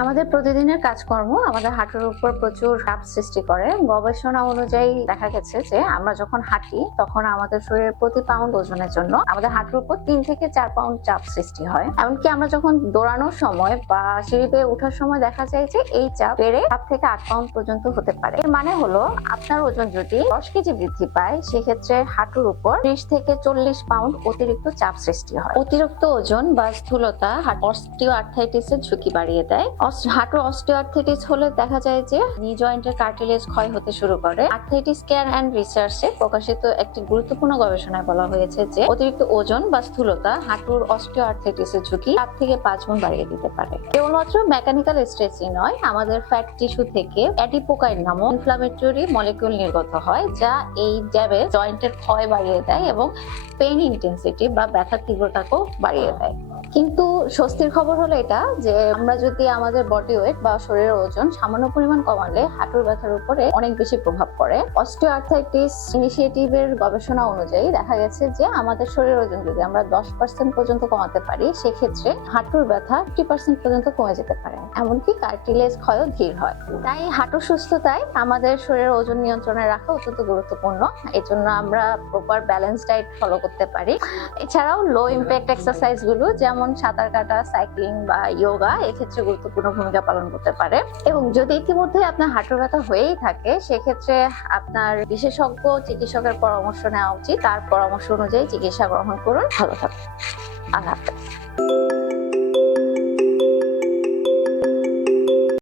আমাদের প্রতিদিনের কাজকর্ম আমাদের হাঁটুর উপর প্রচুর চাপ সৃষ্টি করে। গবেষণা অনুযায়ী দেখা গেছে যে আমরা যখন হাঁটি তখন আমাদের শরীরের প্রতি পাউন্ড ওজনের জন্য আমাদের হাঁটুর উপর তিন থেকে চার পাউন্ড চাপ সৃষ্টি হয়। এমনকি আমরা যখন দৌড়ানোর সময় বা সিঁড়ি বেয়ে ওঠার সময় দেখা যায় যে এই চাপ বেড়ে সাত থেকে আট পাউন্ড পর্যন্ত হতে পারে। এর মানে হলো আপনার ওজন যদি দশ কেজি বৃদ্ধি পায়, সেক্ষেত্রে হাঁটুর উপর ত্রিশ থেকে চল্লিশ পাউন্ড অতিরিক্ত চাপ সৃষ্টি হয়। অতিরিক্ত ওজন বা স্থূলতা অস্টিও আর্থাইটিসের ঝুঁকি বাড়িয়ে দেয়। হাঁটুর অস্টিওআর্থাইটিস হলে দেখা যায় যে নি জয়েন্টের কার্টিলেজ ক্ষয় হতে শুরু করে। আর্থাইটিস কেয়ার অ্যান্ড রিসার্চে প্রকাশিত একটি গুরুত্বপূর্ণ গবেষণায় বলা হয়েছে যে অতিরিক্ত ওজন বা স্থূলতা হাঁটুর অস্টিওআর্থাইটিসের ঝুঁকি চার থেকে পাঁচ গুণ বাড়িয়ে দিতে পারে। কেবলমাত্র মেকানিক্যাল স্ট্রেচই নয়, আমাদের ফ্যাট টিস্যু থেকে অ্যাডিপোকাইন নামক ইনফ্লামেটরি মলিকিউল নির্গত হয়, যা এই জ্যাবে জয়েন্টের ক্ষয় বাড়িয়ে দেয় এবং পেইন ইন্টেন্সিটি বা ব্যথার তীব্রতাকেও বাড়িয়ে দেয়। কিন্তু স্বস্তির খবর হলো এটা যে আমরা যদি আমাদের বডি ওয়েট বা শরীরের ওজন সামান্য পরিমাণ কমালে হাঁটুর ব্যথার উপরে অনেক বেশি প্রভাব পড়ে। অস্টিওআর্থাইটিস ইনিশিয়েটিভের গবেষণা অনুযায়ী দেখা গেছে যে আমাদের শরীরের ওজন যদি আমরা দশ পার্সেন্ট পর্যন্ত কমাতে পারি, সেক্ষেত্রে হাঁটুর ব্যথা ফিফটি পার্সেন্ট পর্যন্ত কমে যেতে পারে। এমনকি কার্টিলেজ ক্ষয়ও ধীর হয়। তাই হাঁটুর সুস্থতায় আমাদের শরীরের ওজন নিয়ন্ত্রণে রাখা অত্যন্ত গুরুত্বপূর্ণ। এই জন্য আমরা প্রপার ব্যালেন্স ডায়েট ফলো করতে পারি। এছাড়াও লো ইম্প্যাক্ট এক্সারসাইজগুলো যেমন সাঁতার কাটা সাইক্লিং বা ইয়োগা এক্ষেত্রে গুরুত্বপূর্ণ ভূমিকা পালন করতে পারে। এবং যদি ইতিমধ্যে আপনার হাঁটুর ব্যথা হয়েই থাকে, সেক্ষেত্রে আপনার বিশেষজ্ঞ চিকিৎসকের পরামর্শ নেওয়া উচিত। তার পরামর্শ অনুযায়ী চিকিৎসা গ্রহণ করুন। ভালো থাকুন। আল্লাহ হাফেজ।